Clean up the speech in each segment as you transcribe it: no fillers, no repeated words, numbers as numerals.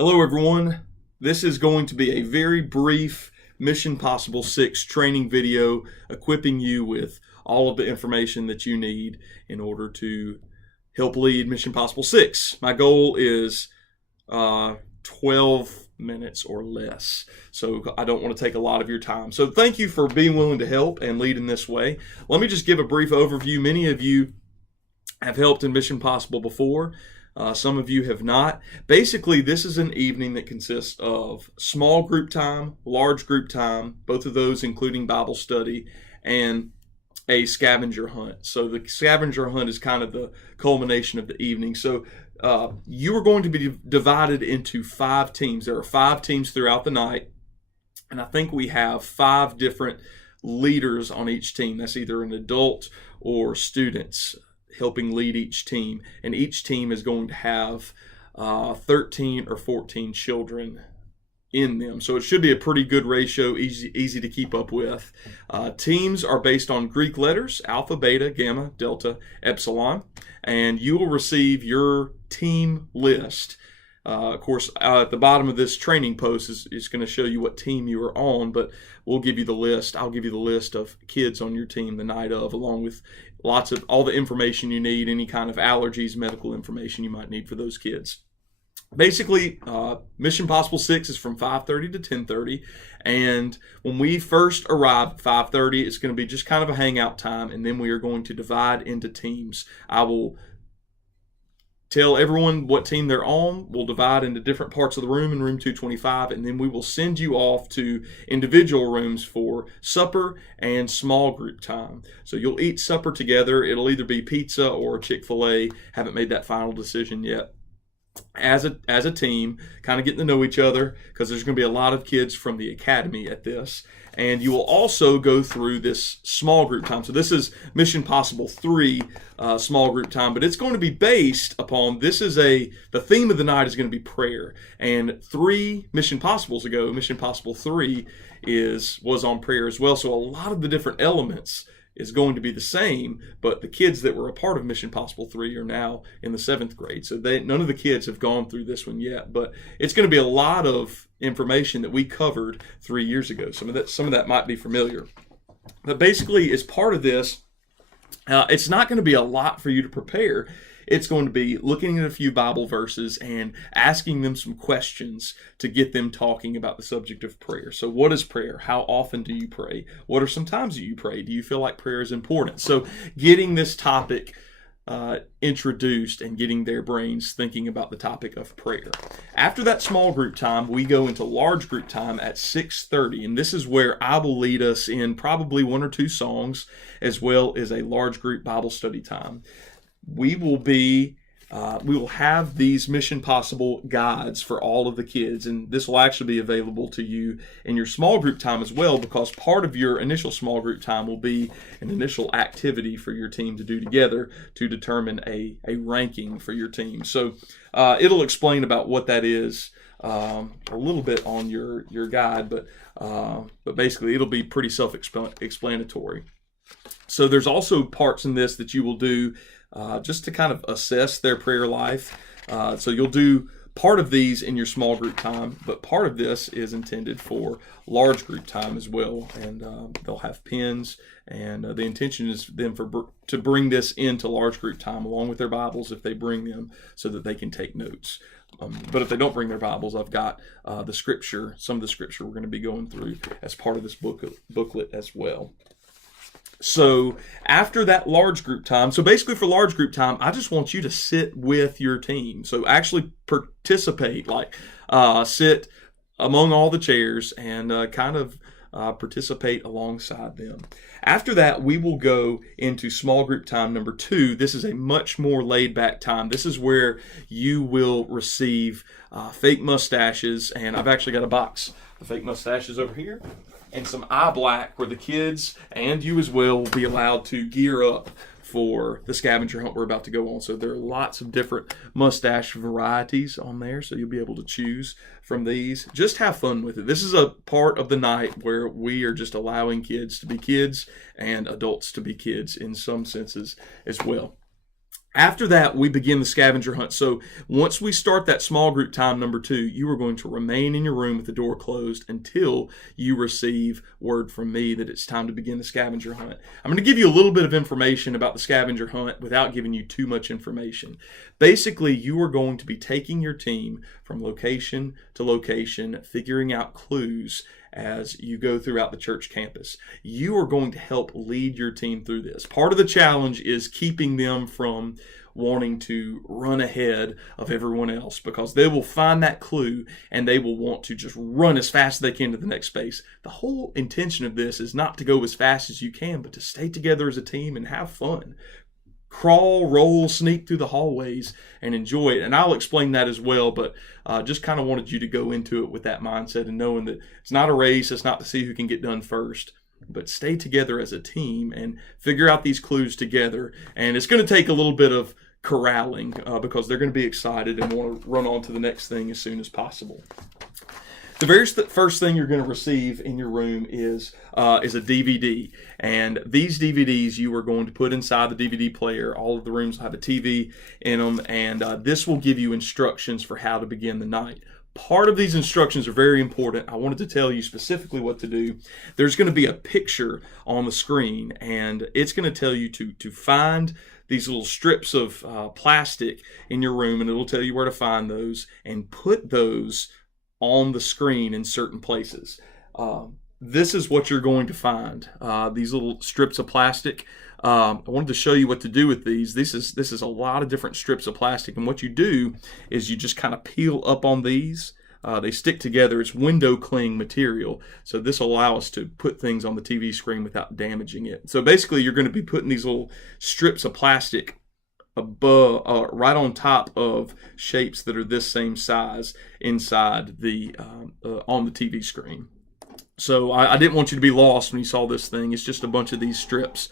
Hello, everyone. This is going to be a very brief Mission Possible 6 training video equipping you with all of the information that you need in order to help lead Mission Possible 6. My goal is 12 minutes or less, so I don't want to take a lot of your time. So thank you for being willing to help and lead in this way. Let me just give a brief overview. Many of you have helped in Mission Possible before. Some of you have not. Basically, this is an evening that consists of small group time, large group time, both of those including Bible study, and a scavenger hunt. So the scavenger hunt is kind of the culmination of the evening. So you are going to be divided into 5 teams. There are 5 teams throughout the night, and I think we have 5 different leaders on each team. That's either an adult or students helping lead each team, and each team is going to have 13 or 14 children in them, so it should be a pretty good ratio, easy to keep up with. Teams are based on Greek letters: alpha, beta, gamma, delta, epsilon, and you will receive your team list. Of course, at the bottom of this training post is going to show you what team you are on, but we'll give you the list. I'll give you the list of kids on your team the night of, along with lots of all the information you need, any kind of allergies, medical information you might need for those kids. Basically, Mission Possible 6 is from 5:30 to 10:30, and when we first arrive at 5:30, it's going to be just kind of a hangout time, and then we are going to divide into teams. I will tell everyone what team they're on. We'll divide into different parts of the room in room 225, and then we will send you off to individual rooms for supper and small group time. So you'll eat supper together. It'll either be pizza or Chick-fil-A. Haven't made that final decision yet. As a team, kind of getting to know each other, because there's going to be a lot of kids from the academy at this. And you will also go through this small group time. So this is Mission Possible 3 small group time, but it's going to be based upon, the theme of the night is going to be prayer. And 3 Mission Possibles ago, Mission Possible 3 was on prayer as well. So a lot of the different elements is going to be the same, but the kids that were a part of Mission Possible 3 are now in the 7th grade. So none of the kids have gone through this one yet, but it's going to be a lot of information that we covered 3 years ago. Some of that might be familiar. But basically, as part of this, it's not going to be a lot for you to prepare. It's going to be looking at a few Bible verses and asking them some questions to get them talking about the subject of prayer. So what is prayer? How often do you pray? What are some times that you pray? Do you feel like prayer is important? So getting this topic introduced and getting their brains thinking about the topic of prayer. After that small group time, we go into large group time at 6:30, and this is where I will lead us in probably 1 or 2 songs, as well as a large group Bible study time. We will have these Mission Possible guides for all of the kids, and this will actually be available to you in your small group time as well, because part of your initial small group time will be an initial activity for your team to do together to determine a ranking for your team. So it'll explain about what that is a little bit on your guide, but basically it'll be pretty self-explanatory. So there's also parts in this that you will do just to kind of assess their prayer life. So you'll do part of these in your small group time, but part of this is intended for large group time as well. And they'll have pens, and the intention is then to bring this into large group time along with their Bibles if they bring them, so that they can take notes. But if they don't bring their Bibles, I've got some of the scripture we're going to be going through as part of this booklet as well. So after that large group time, so basically for large group time, I just want you to sit with your team. So actually participate, sit among all the chairs and participate alongside them. After that, we will go into small group time number 2. This is a much more laid back time. This is where you will receive fake mustaches, and I've actually got a box of fake mustaches over here, and some eye black, where the kids and you as well will be allowed to gear up for the scavenger hunt we're about to go on. So there are lots of different mustache varieties on there, so you'll be able to choose from these. Just have fun with it. This is a part of the night where we are just allowing kids to be kids and adults to be kids in some senses as well. After that, we begin the scavenger hunt. So once we start that small group time, number 2, you are going to remain in your room with the door closed until you receive word from me that it's time to begin the scavenger hunt. I'm going to give you a little bit of information about the scavenger hunt without giving you too much information. Basically, you are going to be taking your team from location to location, figuring out clues as you go throughout the church campus. You are going to help lead your team through this. Part of the challenge is keeping them from wanting to run ahead of everyone else, because they will find that clue and they will want to just run as fast as they can to the next space. The whole intention of this is not to go as fast as you can, but to stay together as a team and have fun. Crawl, roll, sneak through the hallways and enjoy it. And I'll explain that as well, but just kind of wanted you to go into it with that mindset and knowing that it's not a race, it's not to see who can get done first, but stay together as a team and figure out these clues together. And it's going to take a little bit of corralling because they're going to be excited and want to run on to the next thing as soon as possible. The very first thing you're going to receive in your room is a DVD, and these DVDs you are going to put inside the DVD player. All of the rooms will have a TV in them, and this will give you instructions for how to begin the night. Part of these instructions are very important. I wanted to tell you specifically what to do. There's going to be a picture on the screen, and it's going to tell you to find these little strips of plastic in your room, and it'll tell you where to find those and put those on the screen in certain places. This is what you're going to find. These little strips of plastic. I wanted to show you what to do with these. This is a lot of different strips of plastic, and what you do is you just kind of peel up on these. They stick together. It's window cling material, so this will allow us to put things on the TV screen without damaging it. So basically, you're going to be putting these little strips of plastic above, right on top of shapes that are this same size inside the on the TV screen. So I didn't want you to be lost when you saw this thing. It's just a bunch of these strips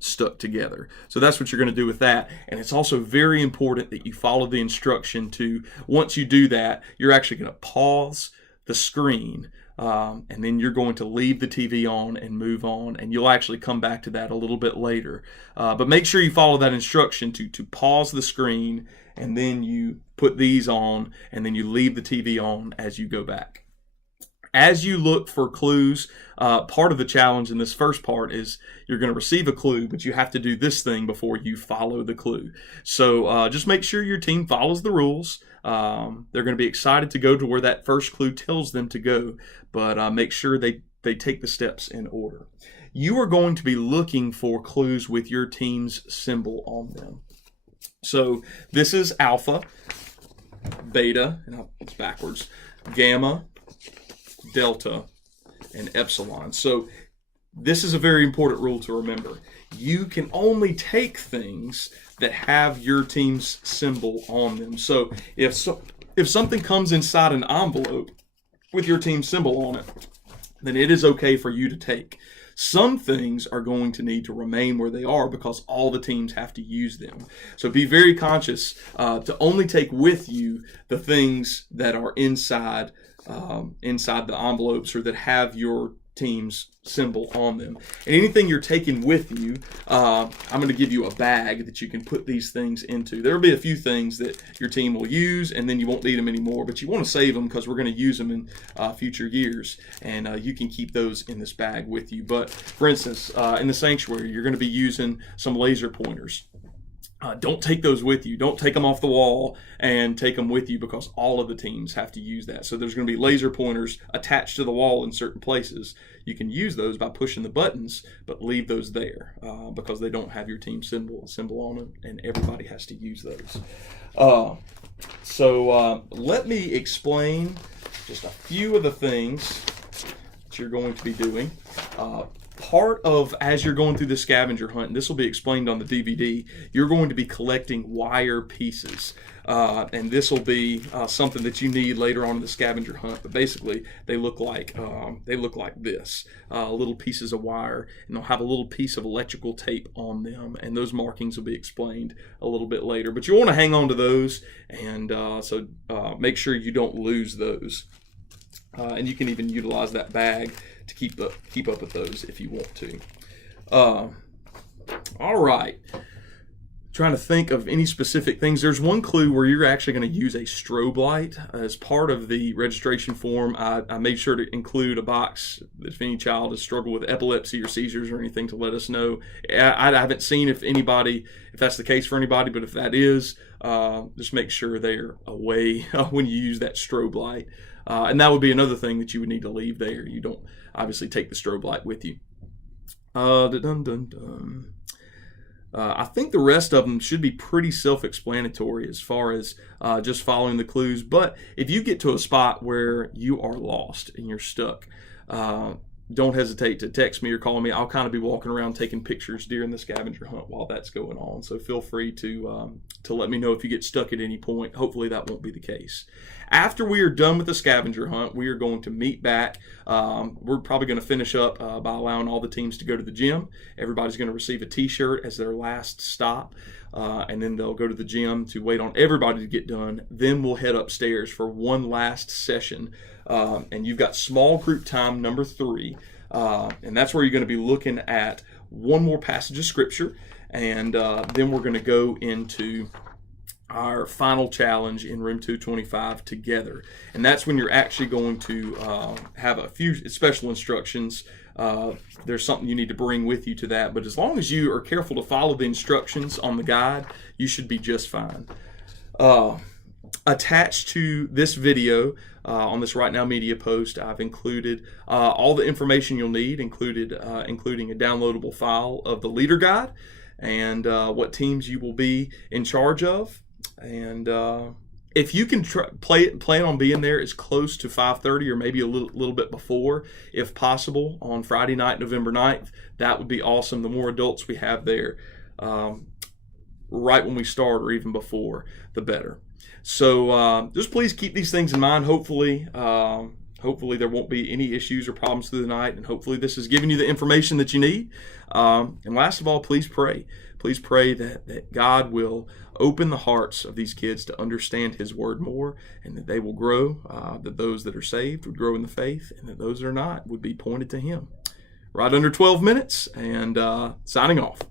stuck together. So that's what you're going to do with that. And it's also very important that you follow the instruction to, once you do that, you're actually going to pause the screen, and then you're going to leave the TV on and move on, and you'll actually come back to that a little bit later. But make sure you follow that instruction to pause the screen, and then you put these on, and then you leave the TV on as you go back. As you look for clues, part of the challenge in this first part is you're going to receive a clue, but you have to do this thing before you follow the clue. So just make sure your team follows the rules. They're going to be excited to go to where that first clue tells them to go, but make sure they take the steps in order. You are going to be looking for clues with your team's symbol on them. So this is alpha, beta, and it's backwards, gamma, delta, and epsilon. So this is a very important rule to remember. You can only take things that have your team's symbol on them. So if something comes inside an envelope with your team's symbol on it, then it is okay for you to take. Some things are going to need to remain where they are because all the teams have to use them. So be very conscious to only take with you the things that are inside the envelopes or that have your team's symbol on them. And anything you're taking with you, I'm going to give you a bag that you can put these things into. There will be a few things that your team will use and then you won't need them anymore, but you want to save them because we're going to use them in future years, and you can keep those in this bag with you. But for instance, in the sanctuary, you're going to be using some laser pointers. Don't take those with you. Don't take them off the wall and take them with you because all of the teams have to use that. So there's going to be laser pointers attached to the wall in certain places. You can use those by pushing the buttons, but leave those there because they don't have your team symbol on them, and everybody has to use those. So let me explain just a few of the things that you're going to be doing. Part of, as you're going through the scavenger hunt, and this will be explained on the DVD, you're going to be collecting wire pieces. And this will be something that you need later on in the scavenger hunt. But basically, they look like this, little pieces of wire, and they'll have a little piece of electrical tape on them. And those markings will be explained a little bit later. But you want to hang on to those, and so make sure you don't lose those. And you can even utilize that bag to keep up with those if you want to. All right. Trying to think of any specific things. There's one clue where you're actually going to use a strobe light as part of the registration form. I made sure to include a box if any child has struggled with epilepsy or seizures or anything to let us know. I haven't seen if that's the case for anybody, but if that is, just make sure they're away when you use that strobe light. And that would be another thing that you would need to leave there. You don't obviously take the strobe light with you. I think the rest of them should be pretty self-explanatory as far as just following the clues. But if you get to a spot where you are lost and you're stuck, don't hesitate to text me or call me. I'll kind of be walking around taking pictures during the scavenger hunt while that's going on. So feel free to let me know if you get stuck at any point. Hopefully that won't be the case. After we are done with the scavenger hunt, we are going to meet back. We're probably going to finish up by allowing all the teams to go to the gym. Everybody's going to receive a t-shirt as their last stop. And then they'll go to the gym to wait on everybody to get done. Then we'll head upstairs for one last session. And you've got small group time number 3. And that's where you're going to be looking at one more passage of scripture. And then we're going to go into our final challenge in room 225 together. And that's when you're actually going to have a few special instructions. There's something you need to bring with you to that. But as long as you are careful to follow the instructions on the guide, you should be just fine. Attached to this video on this Right Now Media post, I've included all the information you'll need, including a downloadable file of the leader guide and what teams you will be in charge of. And if you can plan on being there as close to 5:30 or maybe a little bit before, if possible, on Friday night, November 9th, that would be awesome. The more adults we have there right when we start or even before, the better. So just please keep these things in mind. Hopefully there won't be any issues or problems through the night, and hopefully this has given you the information that you need. And last of all, please pray. Please pray that God will open the hearts of these kids to understand His Word more, and that they will grow, that those that are saved would grow in the faith, and that those that are not would be pointed to Him. Right under 12 minutes, and signing off.